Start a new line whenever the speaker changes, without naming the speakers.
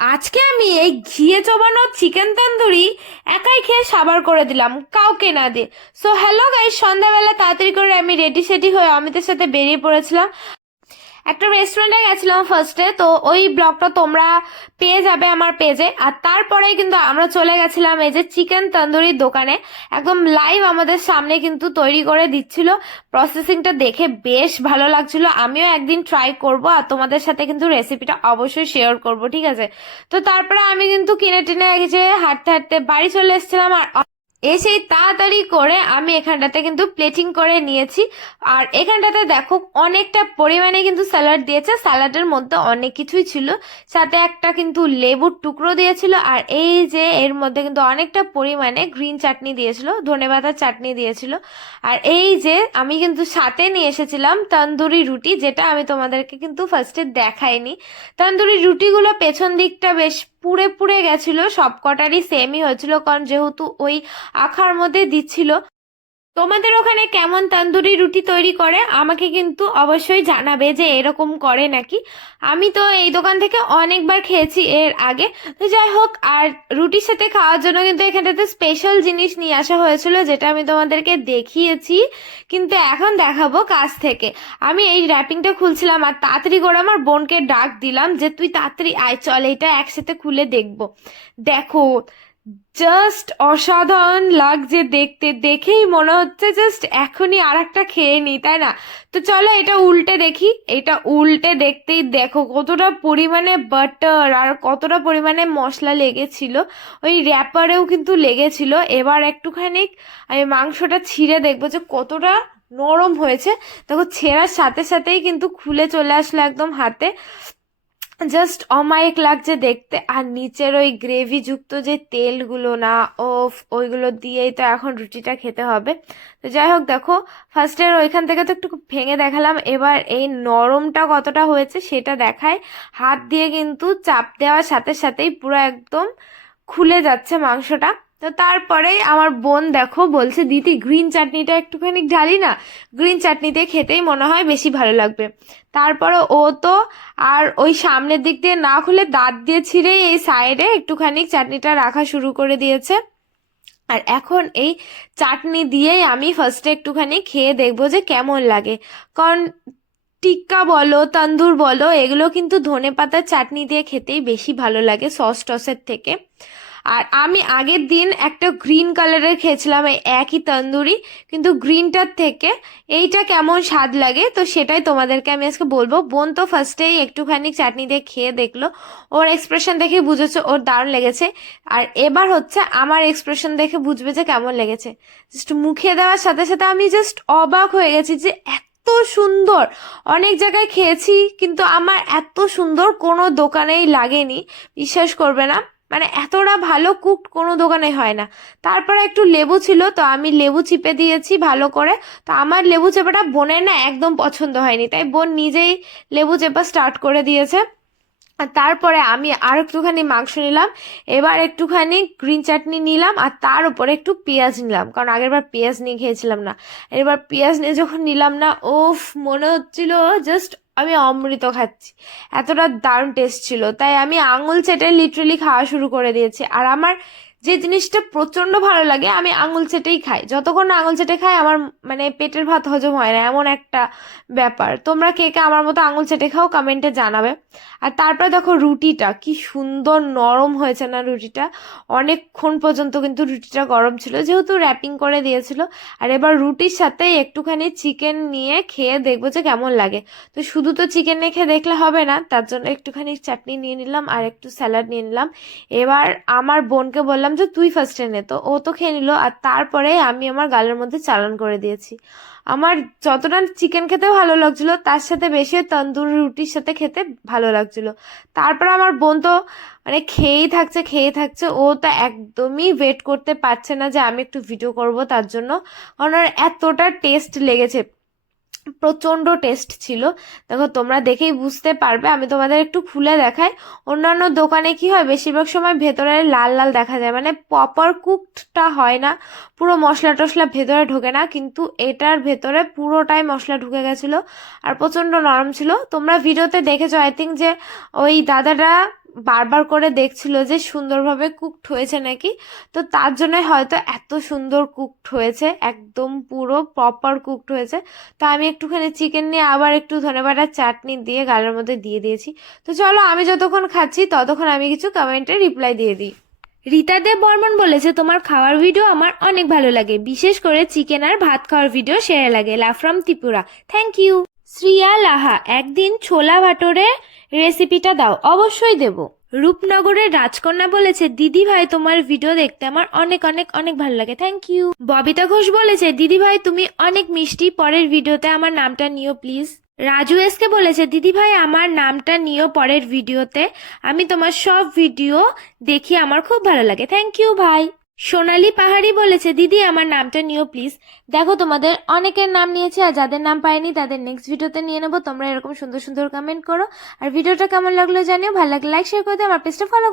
আজকে আমি এই ঘিয়ে চবানো চিকেন তন্দুরি একাই খেয়ে সাবার করে দিলাম, কাউকে না দিয়ে। সো হ্যালো গাই সন্ধ্যাবেলা তাড়াতাড়ি করে আমি রেডি সেডি হয়ে অমিতের সাথে বেরিয়ে পড়েছিলাম। একটা রেস্টুরেন্টে গেছিলাম ফার্স্টে তো ওই ব্লগটা তোমরা পেয়ে যাবে আমার পেজে আর তারপরে কিন্তু আমরা চলে গেছিলাম এই যে চিকেন তন্দুরির দোকানে। একদম লাইভ আমাদের সামনে কিন্তু তৈরি করে দিচ্ছিল। প্রসেসিংটা দেখে বেশ ভালো লাগছিল। আমিও একদিন ট্রাই করব আর তোমাদের সাথে কিন্তু রেসিপিটা অবশ্যই শেয়ার করব, ঠিক আছে? তো তারপরে আমি কিন্তু কিনে টিনে যে হাঁটতে হাঁটতে বাড়ি চলে এসেছিলাম আর এসেই তাড়াতাড়ি করে আমি এখানটাতে কিন্তু প্লেটিং করে নিয়েছি। আর এখানটাতে দেখো অনেকটা পরিমাণে কিন্তু স্যালাড দিয়েছে। স্যালাডের মধ্যে অনেক কিছুই ছিল। সাথে একটা কিন্তু লেবুর টুকরো দিয়েছিল। আর এই যে এর মধ্যে কিন্তু অনেকটা পরিমাণে গ্রিন চাটনি দিয়েছিল, ধনে ধনেপাতার চাটনি দিয়েছিল। আর এই যে আমি কিন্তু সাথে নিয়ে এসেছিলাম তন্দুরি রুটি, যেটা আমি তোমাদেরকে কিন্তু ফার্স্টে দেখাইনি। তন্দুরি রুটিগুলো পেছন দিকটা বেশ পুড়ে পুড়ে গেছিল সব কটারই সেমই হয়েছিল কারণ যেহেতু ওই আখার মধ্যে দিচ্ছিল তোমাদের ওখানে কেমন তন্দুরি রুটি তৈরি করে? আমাকে কিন্তু অবশ্যই জানাবে যে এরকম করে নাকি। আমি তো এই দোকান থেকে অনেকবার খেয়েছি এর আগে। তো যাই হোক, আর রুটির সাথে খাওয়ার জন্য কিন্তু এখানটাতে স্পেশাল জিনিস নিয়ে আসা হয়েছিল, যেটা আমি তোমাদেরকে দেখিয়েছি। কিন্তু এখন দেখাবো কাছ থেকে। আমি এই র্যাপিংটা খুলছিলাম আর তাড়াতাড়ি করে আমার বোনকে ডাক দিলাম যে, তুই তাড়াতাড়ি আয়, চল এটা একসাথে খুলে দেখব। দেখো জাস্ট অসাধারণ লাগছে দেখতে। দেখেই মনে হচ্ছে জাস্ট এখনই আর একটা খেয়ে নি তাই না? তো চলো এটা উল্টে দেখি। এটা উল্টে দেখতেই দেখো কতটা পরিমাণে বাটার আর কতটা পরিমাণে মশলা লেগেছিল। ওই র্যাপারেও কিন্তু লেগেছিল। এবার একটুখানি আমি মাংসটা ছিঁড়ে দেখব যে কতটা নরম হয়েছে। দেখো ছেঁড়ার সাথে সাথেই কিন্তু খুলে চলে আসলো একদম হাতে। জাস্ট অমায়িক লাগছে দেখতে। আর নিচের ওই গ্রেভি যুক্ত যে তেলগুলো না, ওফ, ওইগুলো দিয়েই তো এখন রুটিটা খেতে হবে। তো যাই হোক, দেখো ফার্স্টের ওইখান থেকে তো একটু ভেঙে দেখালাম। এবার এই নরমটা কতটা হয়েছে সেটা দেখায় হাত দিয়ে কিন্তু চাপ দেওয়ার সাথে সাথেই পুরো একদম খুলে যাচ্ছে মাংসটা। তো তারপরে আমার বোন দেখো বলছে, দিদি গ্রিন চাটনিটা একটুখানি ঢালি না। গ্রিন চাটনি দিয়ে খেতেই মনে হয় বেশি ভালো লাগবে। তারপরে ও তো আর ওই সামনের দিক দিয়ে না খুলে দাঁত দিয়ে ছিঁড়েই এই সাইডে একটুখানি চাটনিটা রাখা শুরু করে দিয়েছে। আর এখন এই চাটনি দিয়েই আমি ফার্স্টে একটুখানি খেয়ে দেখব যে কেমন লাগে। কারণ টিক্কা বলো, তন্দুর বলো, এগুলো কিন্তু ধনে পাতার চাটনি দিয়ে খেতেই বেশি ভালো লাগে সস টসের থেকে। আর আমি আগের দিন একটা গ্রিন কালারের খেয়েছিলাম, এই একই তন্দুরি, কিন্তু গ্রিনটার থেকে এইটা কেমন স্বাদ লাগে? তো সেটাই তোমাদেরকে আমি আজকে বলব। বোন তো ফার্স্টেই একটুখানি চাটনি দিয়ে খেয়ে দেখল, ওর এক্সপ্রেশন দেখে বুঝেছে, ওর দারুণ লেগেছে। আর এবার হচ্ছে আমার এক্সপ্রেশন দেখে বুঝবে যে কেমন লেগেছে। জাস্ট মুখে দেওয়ার সাথে সাথে আমি জাস্ট অবাক হয়ে গেছি যে এত সুন্দর। অনেক জায়গায় খেয়েছি, কিন্তু আমার এত সুন্দর কোনো দোকানেই লাগেনি। বিশ্বাস করবে না। মানে এতটা ভালো কুক কোনো দোকানে হয় না। তারপরে একটু লেবু ছিল, তো আমি লেবু চিপে দিয়েছি ভালো করে। তো আমার লেবু চেপাটা বোনের না একদম পছন্দ হয়নি, তাই বোন নিজেই লেবু চেপা স্টার্ট করে দিয়েছে। তারপরে আমি আর একটুখানি মাংস নিলাম, এবার একটুখানি গ্রিন চাটনি নিলাম, আর তার উপরে একটু পেঁয়াজ নিলাম, কারণ আগেরবার পেঁয়াজ নিয়ে খেয়েছিলাম না। এবার পেঁয়াজ নিয়ে যখন নিলাম না ওফ মনে হচ্ছিল জাস্ট আমি অমৃত খাচ্ছি। এতটা দারুণ টেস্ট ছিল। তাই আমি আঙুল চেটে লিটারেলি খাওয়া শুরু করে দিয়েছি। আর আমার যে জিনিসটা প্রচণ্ড ভালো লাগে, আমি আঙুল চেটেই খাই। যতক্ষণ না আঙুল চেটে খাই, আমার মানে পেটের ভাত হজম হয় না, এমন একটা ব্যাপার। তোমরা কে কে আমার মতো আঙুল চেটে খাও, কমেন্টে জানাবে। আর তারপরে দেখো রুটিটা, কি সুন্দর নরম হয়েছে না রুটিটা? অনেকক্ষণ পর্যন্ত কিন্তু রুটিটা গরম ছিল, যেহেতু র্যাপিং করে দিয়েছিল। আর এবার রুটির সাথে একটুখানি চিকেন নিয়ে খেয়ে দেখব যে কেমন লাগে। তো শুধু তো চিকেন নিয়ে খেয়ে দেখলে হবে না, তার জন্য একটুখানি চাটনি নিয়ে নিলাম আর একটু স্যালাড নিয়ে নিলাম। এবার আমার বোনকে বললাম যে তুই ফার্স্ট এনে তো। ও তো খেয়ে নিল আর তারপরে আমি আমার গালের মধ্যে চালান করে দিয়েছি। আমার যতটা চিকেন খেতে ভালো লাগছিল, তার সাথে বেশি তন্দুরি রুটির সাথে খেতে ভালো লাগছিল। তারপরে আমার বোন তো মানে খেয়েই থাকছে খেয়েই থাকছে। ও তো একদমই ওয়েট করতে পারছে না যে আমি একটু ভিডিও করব তার জন্য। কারণ ওর এতটা টেস্ট লেগেছে। প্রচণ্ড টেস্ট ছিল। দেখো, তোমরা দেখেই বুঝতে পারবে। আমি তোমাদের একটু খুলে দেখাই। অন্যান্য দোকানে কি হয়? বেশিরভাগ সময় ভেতরে লাল লাল দেখা যায়। মানে প্রপার কুকডটা হয় না। পুরো মশলা টশলা ভেতরে ঢোকে না। কিন্তু এটার ভেতরে পুরোটাই মশলা ঢুকে গেছিল। আর প্রচণ্ড নরম ছিল। তোমরা ভিডিওতে দেখেছ আই থিঙ্ক যে ওই দাদাটা বারবার করে দেখছিল যে সুন্দরভাবে কুকড হয়েছে নাকি? তো তার জন্য হয়তো এত সুন্দর কুকড হয়েছে, একদম পুরো প্রপার কুকড হয়েছে। তো আমি একটুখানি চিকেন নিয়ে আবার একটু ধনেবাটার চাটনি দিয়ে গালের মধ্যে দিয়ে দিয়েছি। তো চলো আমি যতক্ষণ খাচ্ছি ততক্ষণ আমি কিছু কমেন্টে রিপ্লাই দিয়ে দিই। রীতা দেব বর্মন বলেছে, তোমার খাওয়ার ভিডিও আমার অনেক ভালো লাগে। বিশেষ করে চিকেন আর ভাত খাওয়ার ভিডিও সেরা লাগে। লাফ্রাম ত্রিপুরা। থ্যাংক ইউ শ্রিয়া লাহা, একদিন ছোলা ভাটোরে রেসিপিটা দাও, অবশ্যই দেব। রূপনগরের রাজকন্যা বলেছে দিদি ভাই তোমার ভিডিও দেখতে আমার অনেক অনেক অনেক ভালো লাগে। থ্যাংক ইউ ববিতা ঘোষ বলেছে দিদি ভাই তুমি অনেক মিষ্টি, পরের ভিডিওতে আমার নামটা নিও প্লিজ রাজু এসকে বলেছে দিদি ভাই আমার নামটা নিও পরের ভিডিওতে আমি তোমার সব ভিডিও দেখি, আমার খুব ভালো লাগে। থ্যাংক ইউ ভাই। সোনালি পাহাড়ি বলেছে, দিদি, আমার নামটা নিও প্লিজ দেখো, তোমাদের অনেকের নাম নিয়েছে আর যাদের নাম পাইনি, তাদের নেক্সট ভিডিওতে নিয়ে নেব। তোমরা এরকম সুন্দর সুন্দর কমেন্ট করো। আর ভিডিওটা কেমন লাগল জানিও, ভালো লাগলে লাইক শেয়ার করে দিও, আমার পেজটা ফলো